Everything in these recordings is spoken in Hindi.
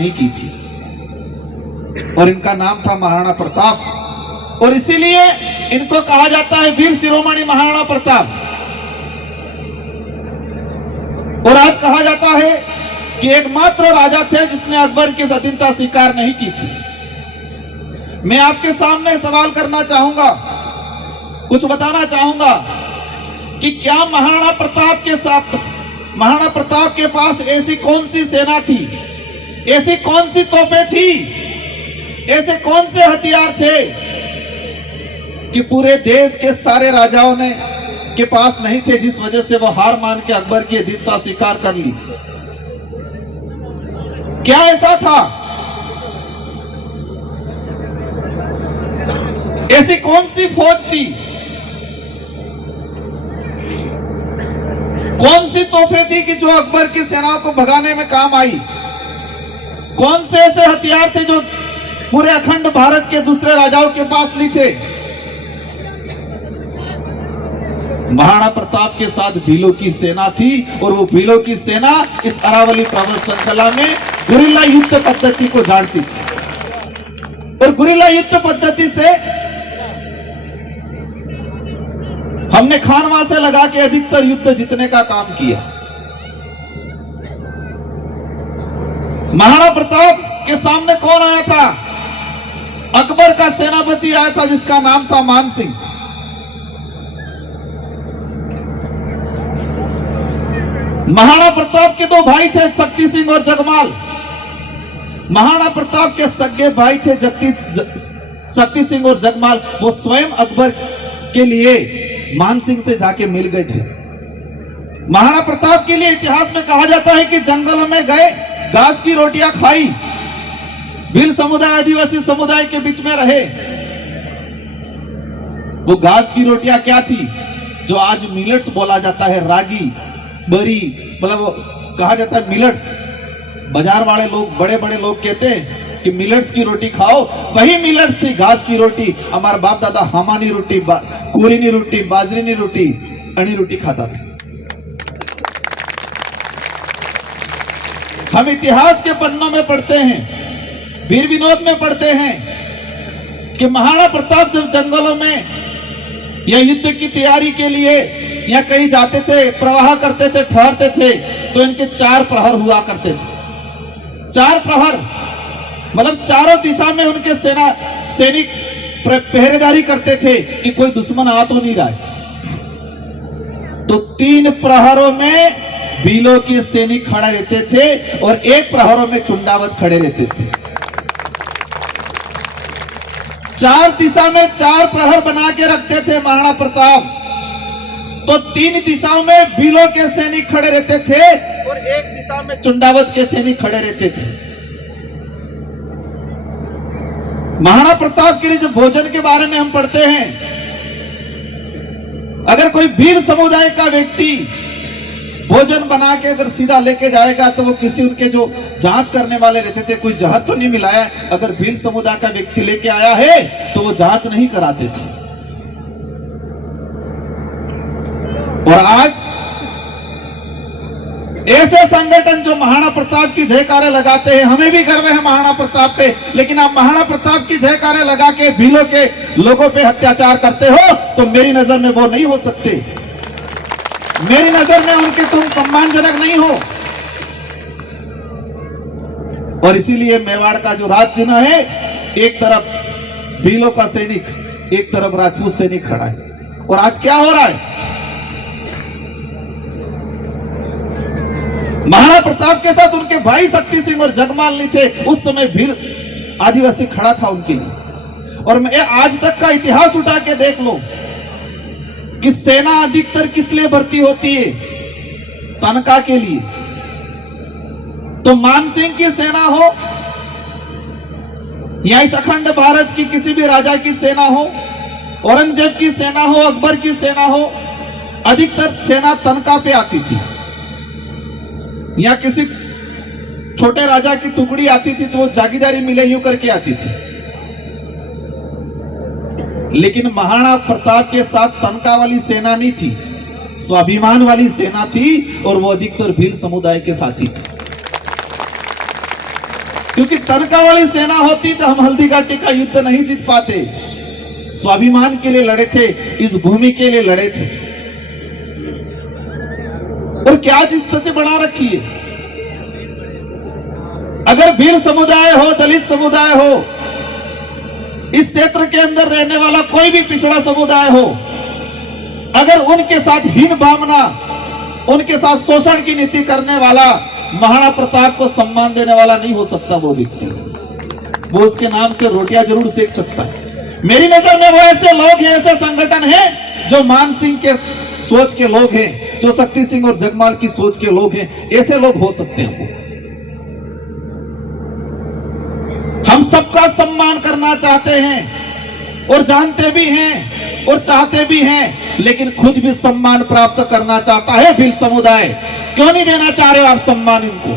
नहीं की थी और इनका नाम था महाराणा प्रताप, और इसीलिए इनको कहा जाता है वीर शिरोमणि महाराणा प्रताप। और आज कहा जाता है कि एकमात्र राजा थे जिसने अकबर की स्वाधीनता स्वीकार नहीं की थी। मैं आपके सामने सवाल करना चाहूंगा, कुछ बताना चाहूंगा कि क्या महाराणा प्रताप के पास ऐसी कौन सी सेना थी, ऐसी कौन सी तोपें थी, ऐसे कौन से हथियार थे कि पूरे देश के सारे राजाओं ने के पास नहीं थे, जिस वजह से वो हार मान के अकबर की अधीनता स्वीकार कर ली। क्या ऐसा था? ऐसी कौन सी फौज थी, कौन सी तोहफे थी कि जो अकबर की सेनाओं को भगाने में काम आई? कौन से ऐसे हथियार थे जो पूरे अखंड भारत के दूसरे राजाओं के पास नहीं थे? महाराणा प्रताप के साथ भीलों की सेना थी, और वो भीलों की सेना इस अरावली पर्वत श्रृंखला में गुरिल्ला युद्ध पद्धति को जानती थी। और गुरिल्ला युद्ध पद्धति से हमने खानवा से लगा के अधिकतर युद्ध जीतने का काम किया। महाराणा प्रताप के सामने कौन आया था? अकबर का सेनापति आया था जिसका नाम था मान सिंह। महाराणा प्रताप के दो भाई थे, शक्ति सिंह और जगमाल। महाराणा प्रताप के सगे भाई थे शक्ति सिंह और जगमाल। वो स्वयं अकबर के लिए मान सिंह से जाके मिल गए थे। महाराणा प्रताप के लिए इतिहास में कहा जाता है कि जंगलों में गए, घास की रोटियां खाई, भील समुदाय आदिवासी समुदाय के बीच में रहे। वो घास की रोटियां क्या थी? जो आज मिलेट्स बोला जाता है, रागी, बरी, मतलब कहा जाता है मिलेट्स। बाजार वाले लोग, बड़े बड़े लोग कहते हैं कि मिलेट्स की रोटी खाओ, वही मिलेट्स थी, घास की रोटी। हमारा बाप दादा हमानी रोटी, कोरिनी रोटी, बाजरीनी रोटी, अणी रोटी खाता था। हम इतिहास के पन्नों में पढ़ते हैं, वीर विनोद में पढ़ते हैं कि महाराणा प्रताप जब जंगलों में या युद्ध की तैयारी के लिए या कहीं जाते थे, प्रवाह करते थे, ठहरते थे, तो इनके 4 प्रहर हुआ करते थे। 4 प्रहर मतलब चारों दिशा में उनके सैनिक पहरेदारी करते थे कि कोई दुश्मन आ तो नहीं रहा है। तो 3 प्रहरों में भीलों के सैनिक खड़े रहते थे और 1 प्रहरों में चुंडावत खड़े रहते थे। 4 दिशा में 4 प्रहर बना के रखते थे महाराणा प्रताप। तो 3 दिशाओं में भीलों के सैनिक खड़े रहते थे और 1 दिशा में चुंडावत के सैनिक खड़े रहते थे। महाराणा प्रताप के लिए जो भोजन के बारे में हम पढ़ते हैं, अगर कोई भील समुदाय का व्यक्ति भोजन बना के अगर सीधा लेके जाएगा तो वो किसी उनके जो जांच करने वाले रहते थे, कोई जहर तो नहीं मिलाया। अगर भील समुदाय का व्यक्ति लेके आया है तो वो जांच नहीं कराते थे। और आज ऐसे संगठन जो महाराणा प्रताप की जयकारे लगाते हैं, हमें भी गर्व है महाराणा प्रताप पे, लेकिन आप महाराणा प्रताप की जयकारे लगा के भीलों के लोगों पे अत्याचार करते हो तो मेरी नजर में वो नहीं हो सकते। मेरी नजर में उनके तुम सम्मानजनक नहीं हो। और इसीलिए मेवाड़ का जो राज चिन्ह है, एक तरफ भीलों का सैनिक, एक तरफ राजपूत सैनिक खड़ा है। और आज क्या हो रहा है? महाराणा प्रताप के साथ उनके भाई शक्ति सिंह और जगमाल नहीं थे, उस समय भील आदिवासी खड़ा था उनके लिए। और मैं आज तक का इतिहास उठा के देख लो कि सेना अधिकतर किस लिए भर्ती होती है? तनखा के लिए। तो मान सिंह की सेना हो या इस अखंड भारत की किसी भी राजा की सेना हो, औरंगजेब की सेना हो, अकबर की सेना हो, अधिकतर सेना तनखा पे आती थी। या किसी छोटे राजा की टुकड़ी आती थी तो वो जागीरदारी मिले यूं करके आती थी। लेकिन महाराणा प्रताप के साथ तनखा वाली सेना नहीं थी, स्वाभिमान वाली सेना थी, और वो अधिकतर भील समुदाय के साथी थी। क्योंकि तनका वाली सेना होती तो हम हल्दीघाटी का युद्ध नहीं जीत पाते। स्वाभिमान के लिए लड़े थे, इस भूमि के लिए लड़े थे। और क्या स्थिति बना रखी है। अगर भील समुदाय हो, दलित समुदाय हो, इस क्षेत्र के अंदर रहने वाला कोई भी पिछड़ा समुदाय हो, अगर उनके साथ हीन भावना, उनके साथ शोषण की नीति करने वाला महाराणा प्रताप को सम्मान देने वाला नहीं हो सकता वो व्यक्ति। वो उसके नाम से रोटियां जरूर सेक सकता है। मेरी नजर में वो ऐसे लोग हैं, ऐसे संगठन हैं जो मान सिंह के सोच के लोग हैं, जो शक्ति सिंह और जगमाल की सोच के लोग हैं, ऐसे लोग हो सकते हैं। हम सबका सम्मान करना चाहते हैं और जानते भी हैं और चाहते भी हैं, लेकिन खुद भी सम्मान प्राप्त करना चाहता है भील समुदाय। क्यों नहीं देना चाह रहे हो आप सम्मान इनको?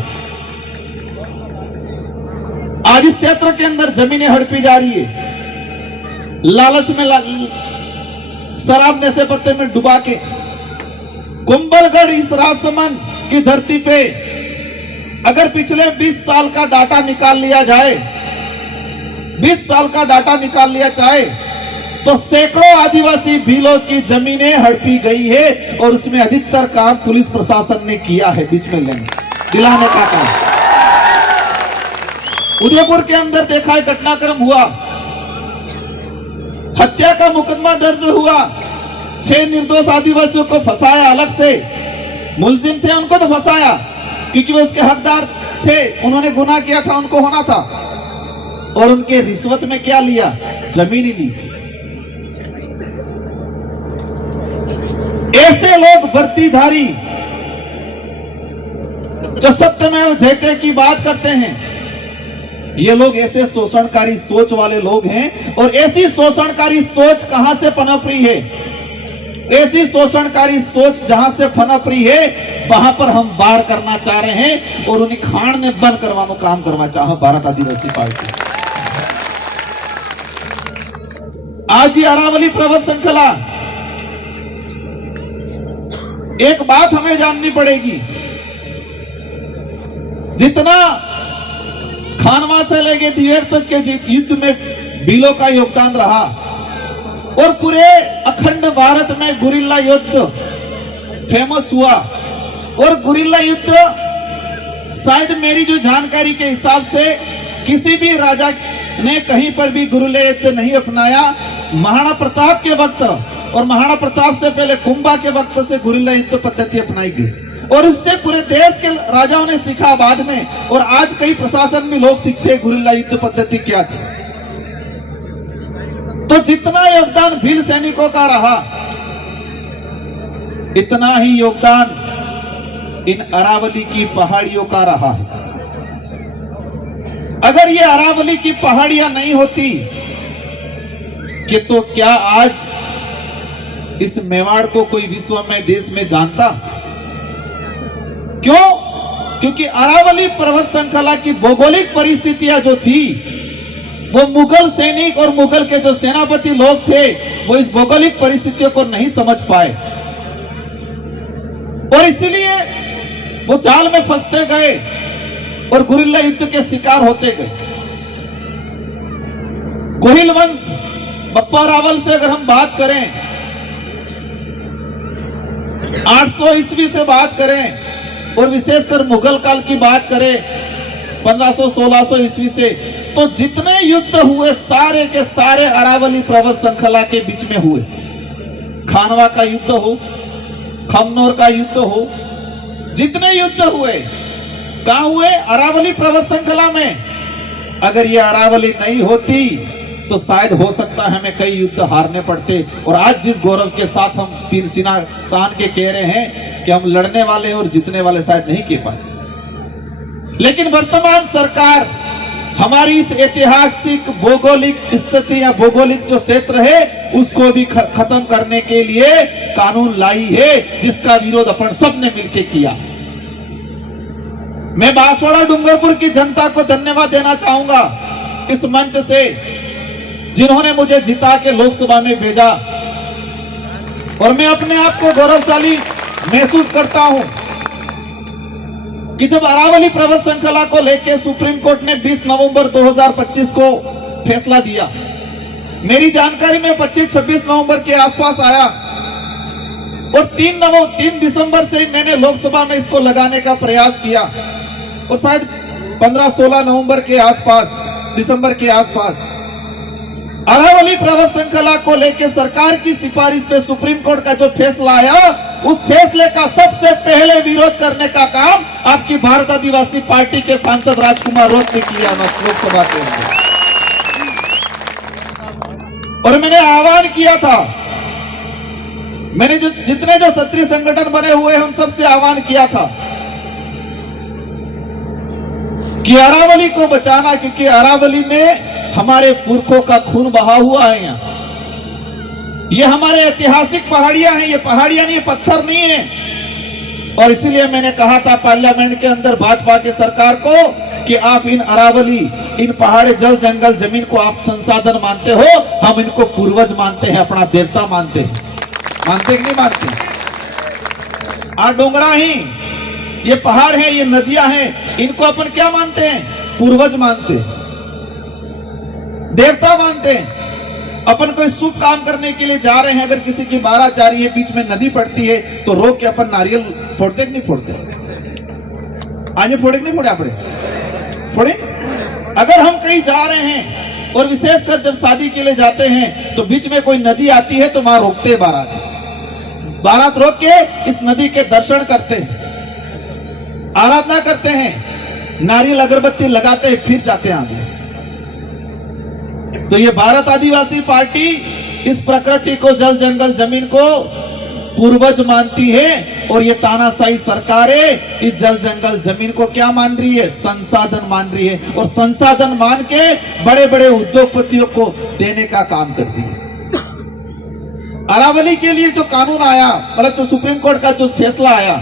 आज इस क्षेत्र के अंदर जमीनें हड़पी जा रही है, लालच में शराब नशे पत्ते में डुबा के। कुंभलगढ़ इस राजसमंद की धरती पे अगर पिछले 20 साल का डाटा निकाल लिया जाए, 20 साल का डाटा निकाल लिया जाए, तो सैकड़ों आदिवासी भीलों की जमीनें हड़पी गई है और उसमें अधिकतर काम पुलिस प्रशासन ने किया है बीच में दिलाने का काम। उदयपुर के अंदर देखा है, घटनाक्रम हुआ, हत्या का मुकदमा दर्ज हुआ, 6 निर्दोष आदिवासियों को फंसाया। अलग से मुलजिम थे उनको तो फंसाया क्योंकि वो उसके हकदार थे, उन्होंने गुनाह किया था, उनको होना था। और उनके रिश्वत में क्या लिया? जमीन ही ली। ऐसे लोग वर्दीधारी जो सत्यमेव जयते की बात करते हैं, ये लोग ऐसे शोषणकारी सोच वाले लोग हैं। और ऐसी शोषणकारी सोच कहां से पनप रही है? ऐसी शोषणकारी सोच जहां से पनप रही है, वहां पर हम वार करना चाह रहे हैं और उन्हें खान ने बंद करवाने काम करवा चाह भारत आदिवासी पार्टी। आज ही अरावली पर्वत श्रृंखला, एक बात हमें जाननी पड़ेगी, जितना खानवा से लेके दिवेर तक के युद्ध में भीलों का योगदान रहा और पूरे अखंड भारत में गुरिल्ला युद्ध फेमस हुआ। और गुरिल्ला युद्ध शायद मेरी जो जानकारी के हिसाब से किसी भी राजा ने कहीं पर भी गुरिल्ला युद्ध नहीं अपनाया। महाराणा प्रताप के वक्त और महाराणा प्रताप से पहले कुंभा के वक्त से गुरिल्ला युद्ध पद्धति अपनाई गई और उससे पूरे देश के राजाओं ने सीखा बाद में, और आज कई प्रशासन में लोग सीखते गुरिल्ला युद्ध पद्धति क्या थी। तो जितना योगदान भील सैनिकों का रहा, इतना ही योगदान इन अरावली की पहाड़ियों का रहा है। अगर ये अरावली की पहाड़ियां नहीं होती कि तो क्या आज इस मेवाड़ को कोई विश्व में देश में जानता? क्यों? क्योंकि अरावली पर्वत श्रृंखला की भौगोलिक परिस्थितियां जो थी, वो मुगल सैनिक और मुगल के जो सेनापति लोग थे, वो इस भौगोलिक परिस्थितियों को नहीं समझ पाए और इसीलिए वो जाल में फंसते गए और गुरिल्ला युद्ध के शिकार होते गए। गोहिल वंश बप्पा रावल से अगर हम बात करें, 800 ईस्वी से बात करें और विशेषकर मुगल काल की बात करें 1500-1600 ईस्वी से, तो जितने युद्ध हुए सारे के सारे अरावली पर्वत श्रृंखला के बीच में हुए। खानवा का युद्ध हो, खमनोर का युद्ध हो, जितने युद्ध हुए कहां हुए? अरावली पर्वत श्रृंखला में। अगर ये अरावली नहीं होती तो शायद हो सकता है हमें कई युद्ध हारने पड़ते। और आज जिस गौरव के साथ हम तीन सीना तान के कह रहे हैं कि हम लड़ने वाले हैं और जीतने वाले, शायद नहीं कह पाए। लेकिन वर्तमान सरकार हमारी इस ऐतिहासिक भौगोलिक स्थिति या भौगोलिक जो क्षेत्र है उसको भी खत्म करने के लिए कानून लाई है, जिसका विरोध अपन सब ने मिलकर किया। मैं बांसवाड़ा डूंगरपुर की जनता को धन्यवाद देना चाहूंगा इस मंच से, जिन्होंने मुझे जिता के लोकसभा में भेजा, और मैं अपने आप को गौरवशाली महसूस करता हूं। कि जब अरावली पर्वत श्रृंखला को लेकर सुप्रीम कोर्ट ने 20 नवंबर 2025 को फैसला दिया, मेरी जानकारी में 25-26 नवंबर के आसपास आया और 3 दिसंबर से मैंने लोकसभा में इसको लगाने का प्रयास किया और शायद 15-16 नवंबर के आसपास, दिसंबर के आसपास अरावली पर्वत श्रृंखला को लेकर सरकार की सिफारिश पे सुप्रीम कोर्ट का जो फैसला आया, उस फैसले का सबसे पहले विरोध करने का काम आपकी भारत आदिवासी पार्टी के सांसद राजकुमार रोत ने किया लोकसभा के अंदर। और मैंने आह्वान किया था, मैंने जितने जो क्षत्रिय संगठन बने हुए हैं उन सबसे आह्वान किया था कि अरावली को बचाना, क्योंकि अरावली में हमारे पुरखों का खून बहा हुआ है। यहाँ ये हमारे ऐतिहासिक पहाड़ियां हैं, ये पहाड़ियां नहीं, पत्थर नहीं है। और इसीलिए मैंने कहा था पार्लियामेंट के अंदर भाजपा की सरकार को कि आप इन अरावली, इन पहाड़ी जल जंगल जमीन को आप संसाधन मानते हो, हम इनको पूर्वज मानते हैं, अपना देवता मानते हैं। मानते कि नहीं मानते? आ डोंगरा ही, ये पहाड़ है, ये नदियां हैं, इनको अपन क्या मानते हैं? पूर्वज मानते हैं, देवता मानते हैं। अपन कोई शुभ काम करने के लिए जा रहे हैं, अगर किसी की बारात जा रही है, बीच में नदी पड़ती है, तो रोक के अपन नारियल फोड़ते कि नहीं फोड़ते? आगे फोड़े कि नहीं फोड़े? आपने फोड़े? अगर हम कहीं जा रहे हैं और विशेषकर जब शादी के लिए जाते हैं तो बीच में कोई नदी आती है तो वहां रोकते हैं बारात रोक के इस नदी के दर्शन करते हैं, आराधना करते हैं, नारियल अगरबत्ती लगाते हैं, फिर जाते हैं आगे। तो ये भारत आदिवासी पार्टी इस प्रकृति को, जल जंगल जमीन को पूर्वज मानती है और ये तानाशाही सरकारें इस जल जंगल जमीन को क्या मान रही है? संसाधन मान रही है और संसाधन मान के बड़े बड़े उद्योगपतियों को देने का काम करती है। अरावली के लिए जो कानून आया, मतलब जो सुप्रीम कोर्ट का जो फैसला आया,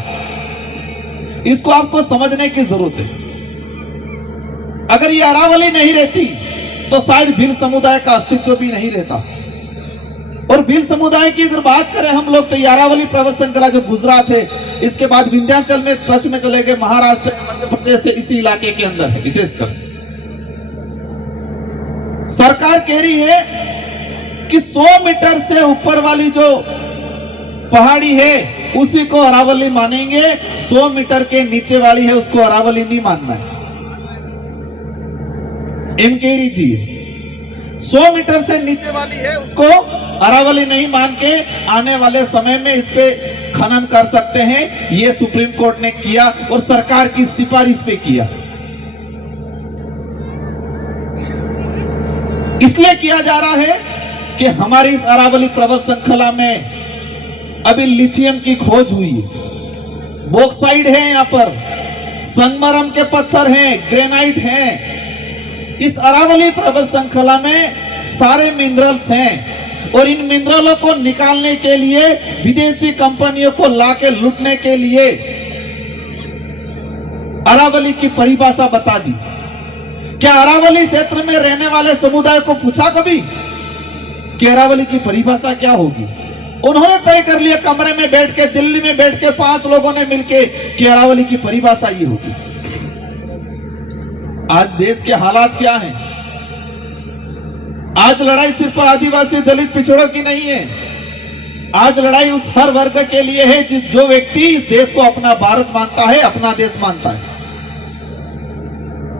इसको आपको समझने की जरूरत है। अगर ये अरावली नहीं रहती तो शायद भील समुदाय का अस्तित्व भी नहीं रहता। और भील समुदाय की अगर बात करें हम लोग, तो अरावली पर्वत श्रृंखला जो गुजरात है, इसके बाद विंध्याचल में टच में चले गए, महाराष्ट्र, मध्य प्रदेश से इसी इलाके के अंदर है। विशेषकर सरकार कह रही है कि 100 मीटर से ऊपर वाली जो पहाड़ी है उसी को अरावली मानेंगे, 100 मीटर के नीचे वाली है उसको अरावली नहीं मानना है। एम केरी जी 100 मीटर से नीचे वाली है उसको अरावली नहीं मान के आने वाले समय में इस पे खनन कर सकते हैं। ये सुप्रीम कोर्ट ने किया और सरकार की सिफारिश पे किया। इसलिए किया जा रहा है कि हमारी इस अरावली पर्वत श्रृंखला में अभी लिथियम की खोज हुई है, बॉक्साइट है, यहाँ पर संगमरमर के पत्थर हैं, ग्रेनाइट हैं। इस अरावली पर्वत श्रृंखला में सारे मिनरल्स हैं और इन मिनरलों को निकालने के लिए विदेशी कंपनियों को लाके लूटने के लिए अरावली की परिभाषा बता दी। क्या अरावली क्षेत्र में रहने वाले समुदाय को पूछा कभी कि अरावली की परिभाषा क्या होगी? उन्होंने तय कर लिया कमरे में बैठ के, दिल्ली में बैठ के 5 लोगों ने मिलके कि अरावली की परिभाषा ये होगी। आज देश के हालात क्या हैं? आज लड़ाई सिर्फ आदिवासी, दलित, पिछड़ों की नहीं है। आज लड़ाई उस हर वर्ग के लिए है जो व्यक्ति इस देश को अपना भारत मानता है, अपना देश मानता है।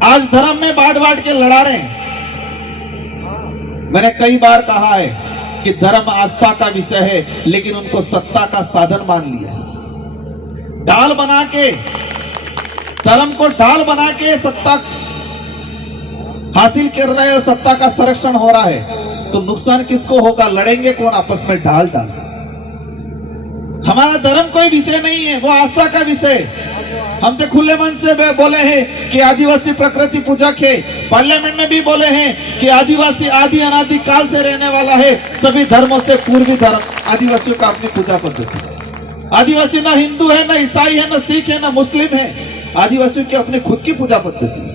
आज धर्म में बांट बांट के लड़ा रहे हैं। मैंने कई बार कहा है कि धर्म आस्था का विषय है, लेकिन उनको सत्ता का साधन मान लिया। ढाल बना के, धर्म को ढाल बना के सत्ता हासिल कर रहे हैं और सत्ता का संरक्षण हो रहा है, तो नुकसान किसको होगा? लड़ेंगे कौन आपस में? ढाल ढाल। हमारा धर्म कोई विषय नहीं है, वो आस्था का विषय। हम तो खुले मन से बोले हैं कि आदिवासी प्रकृति पूजक है, पार्लियामेंट में भी बोले हैं कि आदिवासी आदि अनादि काल से रहने वाला है, सभी धर्मों से पूर्वी धर्म आदिवासियों का अपनी पूजा पद्धति। आदिवासी ना हिंदू है, ना ईसाई है, ना सिख है, ना मुस्लिम है, आदिवासियों की अपनी खुद की पूजा पद्धति।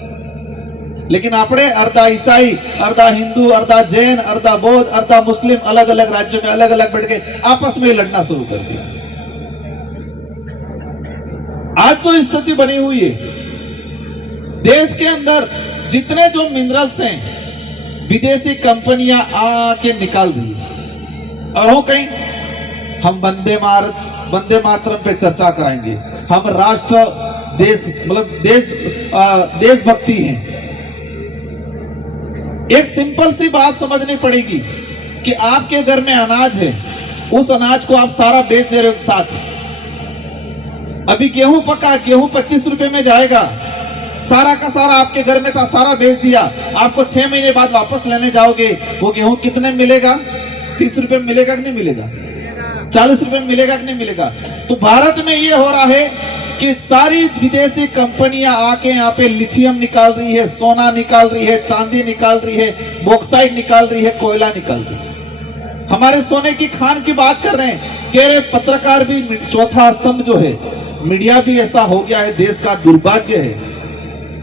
लेकिन आपने अर्धा ईसाई, अर्धा हिंदू, अर्धा जैन, अर्धा बौद्ध, अर्धा मुस्लिम, अलग अलग राज्यों में अलग अलग बैठ के आपस में लड़ना शुरू कर दिया। आज जो स्थिति बनी हुई है, देश के अंदर जितने जो मिनरल्स हैं विदेशी कंपनियां आके निकाल रही है। और हो कहीं हम वंदे मातरम पे चर्चा कराएंगे, हम राष्ट्र देश मतलब देशभक्ति हैं। एक सिंपल सी बात समझनी पड़ेगी कि आपके घर में अनाज है, उस अनाज को आप सारा बेच दे रहे हो साथ। अभी गेहूं पका, गेहूं 25 रुपए में जाएगा, सारा का सारा आपके घर में था, सारा बेच दिया। आपको 6 महीने बाद वापस लेने जाओगे, वो गेहूं कितने मिलेगा? 30 रुपए में मिलेगा कि नहीं मिलेगा? 40 रुपए में मिलेगा कि नहीं मिलेगा? तो भारत में ये हो रहा है कि सारी विदेशी कंपनियां आके यहाँ पे लिथियम निकाल रही है, सोना निकाल रही है, चांदी निकाल रही है, बॉक्साइट निकाल रही है, कोयला निकाल रही है। हमारे सोने की खान की बात कर रहे हैं, कह रहे पत्रकार भी चौथा स्तंभ जो है, मीडिया भी ऐसा हो गया है। देश का दुर्भाग्य है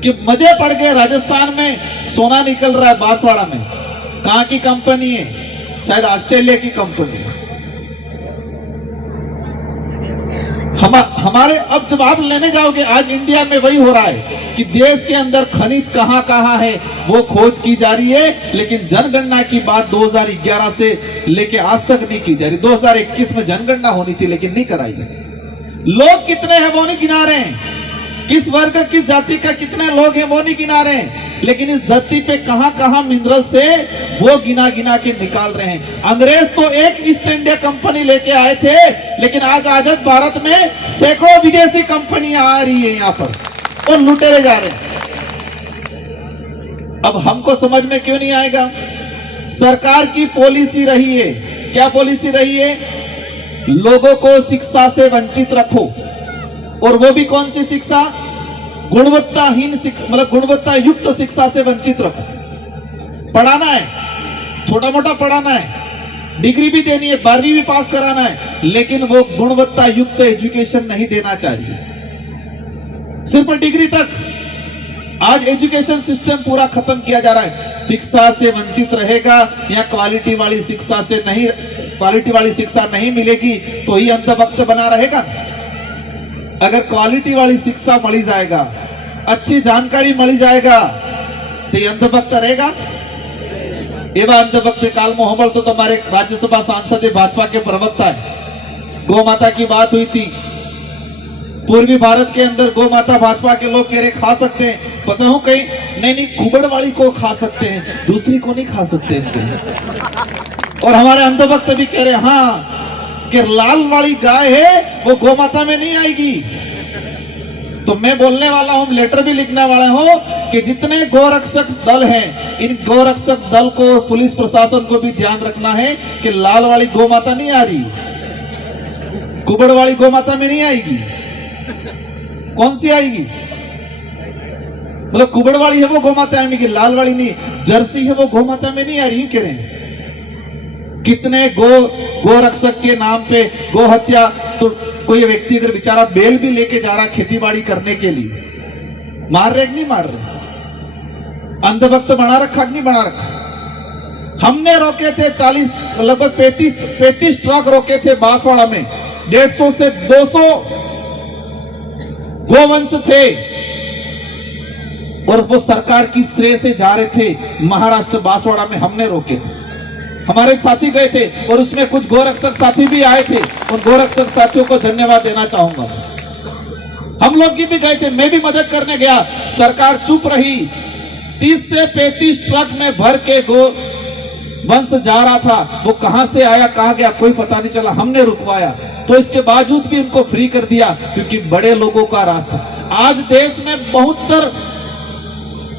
कि मजे पड़ गए। राजस्थान में सोना निकल रहा है बांसवाड़ा में, कहां की कंपनी है? शायद ऑस्ट्रेलिया की कंपनी है। हमारे अब जवाब लेने जाओगे, आज इंडिया में वही हो रहा है कि देश के अंदर खनिज कहां कहां है वो खोज की जा रही है, लेकिन जनगणना की बात 2011 से लेके आज तक नहीं की जा रही। 2021 में जनगणना होनी थी लेकिन नहीं कराई गई। लोग कितने हैं वो नहीं गिना रहे हैं, किस वर्ग किस जाति का कितने लोग हैं वो नहीं गिना रहे हैं, लेकिन इस धरती पे कहां कहां मिनरल से वो गिना गिना के निकाल रहे हैं। अंग्रेज तो एक ईस्ट इंडिया कंपनी लेके आए थे, लेकिन आज आजाद भारत में सैकड़ों विदेशी कंपनियां आ रही है यहाँ पर और लुटेरे जा रहे हैं। अब हमको समझ में क्यों नहीं आएगा? सरकार की पॉलिसी रही है, क्या पॉलिसी रही है? लोगों को शिक्षा से वंचित रखो, और वो भी कौन सी शिक्षा? गुणवत्ताहीन शिक्षा, मतलब गुणवत्ता युक्त शिक्षा से वंचित रखो। पढ़ाना है, छोटा मोटा पढ़ाना है, डिग्री भी देनी है, 12वीं भी पास कराना है, लेकिन वो गुणवत्ता युक्त एजुकेशन नहीं देना चाहिए, सिर्फ डिग्री तक। आज एजुकेशन सिस्टम पूरा खत्म किया जा रहा है। शिक्षा से वंचित रहेगा या क्वालिटी वाली शिक्षा से नहीं, क्वालिटी वाली शिक्षा नहीं मिलेगी तो ही अंधभक्त बना रहेगा। अगर क्वालिटी वाली शिक्षा मिली जाएगा, अच्छी जानकारी मिली जाएगा तो ये अंधभक्त रहेगा। एवं अंधभक्त काल मोहम्मद तो तुम्हारे राज्यसभा सांसद भाजपा के प्रवक्ता है। गौ माता की बात हुई थी, पूर्वी भारत के अंदर गौ माता भाजपा के लोग कह रहे खा सकते हैं, पसंद हो कहीं नहीं, कुबड़ वाली को खा सकते हैं, दूसरी को नहीं खा सकते हैं। और हमारे अंधभक्त भी कह रहे हाँ कि लाल वाली गाय है वो गौ माता में नहीं आएगी। तो मैं बोलने वाला हूं, लेटर भी लिखने वाला हूं कि जितने गोरक्षक दल हैं, इन गोरक्षक दल को और पुलिस प्रशासन को भी ध्यान रखना है कि लाल वाली गौ माता नहीं आ रही, कुबड़ वाली गौ माता में नहीं आएगी। कौन सी आएगी? मतलब कुबड़ वाली है वो गौ माता आएगी, लाल वाली नहीं, जर्सी है वो गौ माता में नहीं आ रही। कह रहे हैं कितने गोरक्षक के नाम पे गो हत्या। तो कोई व्यक्ति अगर बेचारा बेल भी लेके जा रहा खेतीबाड़ी करने के लिए, मार रहे कि नहीं मार रहे? अंधभक्त बना रखा कि नहीं बना रखा? हमने रोके थे 40 लगभग 35 ट्रक रोके थे बांसवाड़ा में, 150 से 200 गोवंश थे और वो सरकार की श्रेय से जा रहे थे। महाराष्ट्र बांसवाड़ा में हमने रोके थे, हमारे साथी गए थे और उसमें कुछ गोरक्षक साथी भी आए थे। उन गोरक्षक साथियों को धन्यवाद देना चाहूंगा। हम लोग भी गए थे, मैं भी मदद करने गया, सरकार चुप रही। 30 से 35 ट्रक में भर के गो वंश जा रहा था, वो कहां से आया कहां गया कोई पता नहीं चला। हमने रुकवाया तो इसके बावजूद भी उनको फ्री कर दिया, क्योंकि बड़े लोगों का रास्ता। आज देश में 72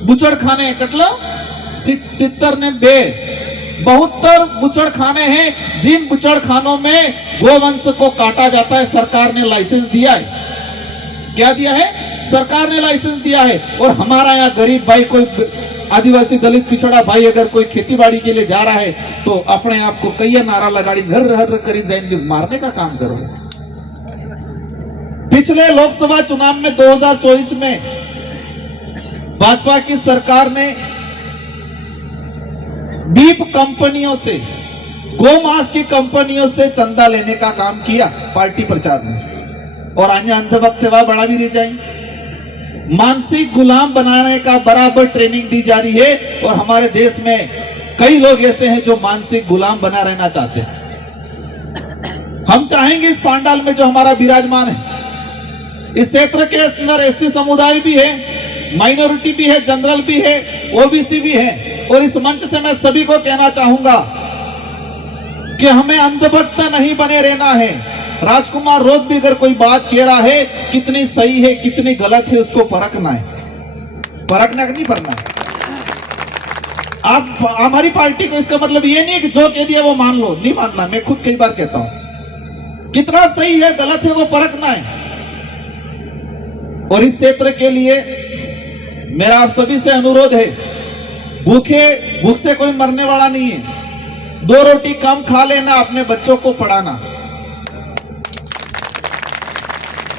बुचड़ खाने कटला 70 ने 72 बुचड़ खाने हैं, जिन बुचड़ खानों में गोवंश को काटा जाता है। सरकार ने लाइसेंस दिया है। क्या दिया है? सरकार ने लाइसेंस दिया है। और हमारा यहाँ गरीब भाई, कोई आदिवासी दलित पिछड़ा भाई अगर कोई खेतीबाड़ी के लिए जा रहा है तो अपने आप को कई नारा लगाड़ी घर हर करी जाएंगे, मारने का काम करो। पिछले लोकसभा चुनाव में 2024 में भाजपा की सरकार ने बीफ कंपनियों से, गोमांस की कंपनियों से चंदा लेने का काम किया पार्टी प्रचार में। और अन्य अंधभक्त वह बड़ा भी रह जाए। मानसिक गुलाम बनाने का बराबर ट्रेनिंग दी जा रही है और हमारे देश में कई लोग ऐसे हैं जो मानसिक गुलाम बना रहना चाहते हैं। हम चाहेंगे इस पांडाल में जो हमारा विराजमान है, इस क्षेत्र के अंदर एससी समुदाय भी है, माइनॉरिटी भी है, जनरल भी है, ओबीसी भी है। और इस मंच से मैं सभी को कहना चाहूंगा कि हमें अंधभक्त नहीं बने रहना है। राजकुमार रोज भी अगर कोई बात कह रहा है, कितनी सही है कितनी गलत है, उसको परखना है, परखना नहीं पड़ना है। आप हमारी पार्टी को इसका मतलब ये नहीं है कि जो कह दिया वो मान लो, नहीं मानना। मैं खुद कई बार कहता हूं, कितना सही है गलत है वो परखना है। और इस क्षेत्र के लिए मेरा आप सभी से अनुरोध है, भूख से कोई मरने वाला नहीं है। 2 रोटी कम खा लेना, अपने बच्चों को पढ़ाना।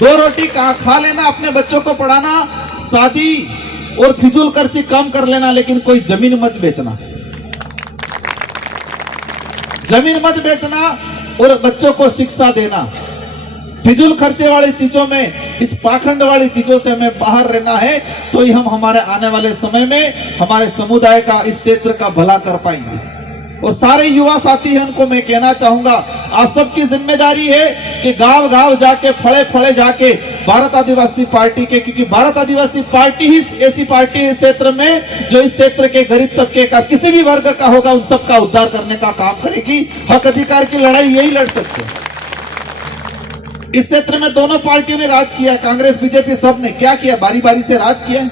2 रोटी खा लेना, अपने बच्चों को पढ़ाना। शादी और फिजूल खर्ची कम कर लेना, लेकिन कोई जमीन मत बेचना, जमीन मत बेचना। और बच्चों को शिक्षा देना। फिजूल खर्चे वाली चीजों में, इस पाखंड वाली चीजों से हमें बाहर रहना है, तो ही हम हमारे आने वाले समय में हमारे समुदाय का, इस क्षेत्र का भला कर पाएंगे। और सारे युवा साथी हैं, उनको मैं कहना चाहूंगा, आप सबकी जिम्मेदारी है कि गांव गांव जाके, फड़े फड़े जाके भारत आदिवासी पार्टी के, क्योंकि भारत आदिवासी पार्टी ही ऐसी पार्टी है इस क्षेत्र में जो इस क्षेत्र के गरीब तबके का, किसी भी वर्ग का होगा, उन सबका उद्धार करने का काम करेगी। हक अधिकार की लड़ाई यही लड़ सकते हैं। इस क्षेत्र में दोनों पार्टियों ने राज किया, कांग्रेस बीजेपी सब ने क्या किया, बारी बारी से राज किया,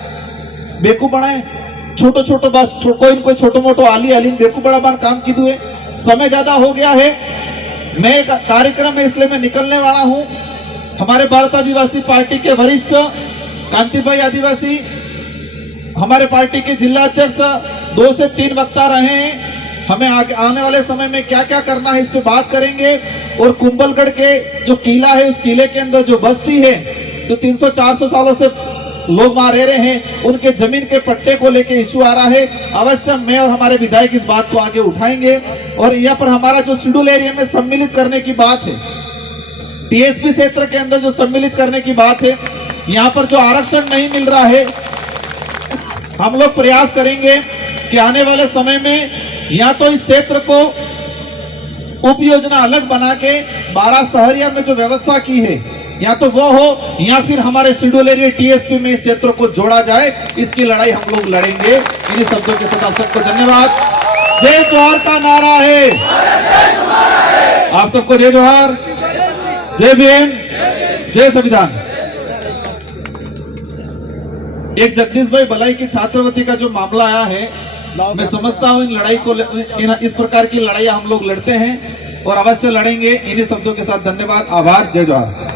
बेवकूफ बनाए। छोटो छोटो बस कोई कोई छोटो मोटो आली आलीन बेवकूफ बड़ा बार काम की दुए। समय ज्यादा हो गया है, मैं एक कार्यक्रम में इसलिए मैं निकलने वाला हूं। हमारे भारत आदिवासी पार्टी के वरिष्ठ कांति भाई आदिवासी, हमारे पार्टी के जिला अध्यक्ष 2 से 3 वक्ता रहे हैं। हमें आने वाले समय में क्या क्या करना है इस पे बात करेंगे। और कुंभलगढ़ के जो किला है, उस किले के अंदर जो बस्ती है, जो 300-400 सालों से लोग वहां रह रहे हैं, उनके जमीन के पट्टे को लेके इशू आ रहा है। अवश्य मैं और हमारे विधायक इस बात को आगे उठाएंगे। और यहाँ पर हमारा जो शेड्यूल एरिया में सम्मिलित करने की बात है, टीएसपी क्षेत्र के अंदर जो सम्मिलित करने की बात है, यहाँ पर जो आरक्षण नहीं मिल रहा है, हम लोग प्रयास करेंगे कि आने वाले समय में या तो इस क्षेत्र को उप योजना अलग बना के 12 शहरिया में जो व्यवस्था की है, या तो वो हो, या फिर हमारे शेड्यूल एरिया टीएसपी में इस क्षेत्र को जोड़ा जाए। इसकी लड़ाई हम लोग लड़ेंगे। इन्हीं शब्दों के साथ आप सबको धन्यवाद। जय जोहार का नारा है, आप सबको जय जोहार, जय भीम, जय संविधान। एक जगदीश भाई भलाई की छात्रवृत्ति का जो मामला आया है, मैं समझता हूं इन लड़ाई को, इस प्रकार की लड़ाई हम लोग लड़ते हैं और अवश्य लड़ेंगे। इन्हीं शब्दों के साथ धन्यवाद, आभार, जय जोहार।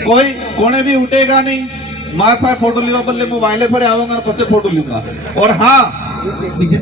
कोई कोने भी उठेगा नहीं, मार पाए फोटो लेवा बल्ले मोबाइल पर आऊंगा, फोटो लूंगा। और हाँ,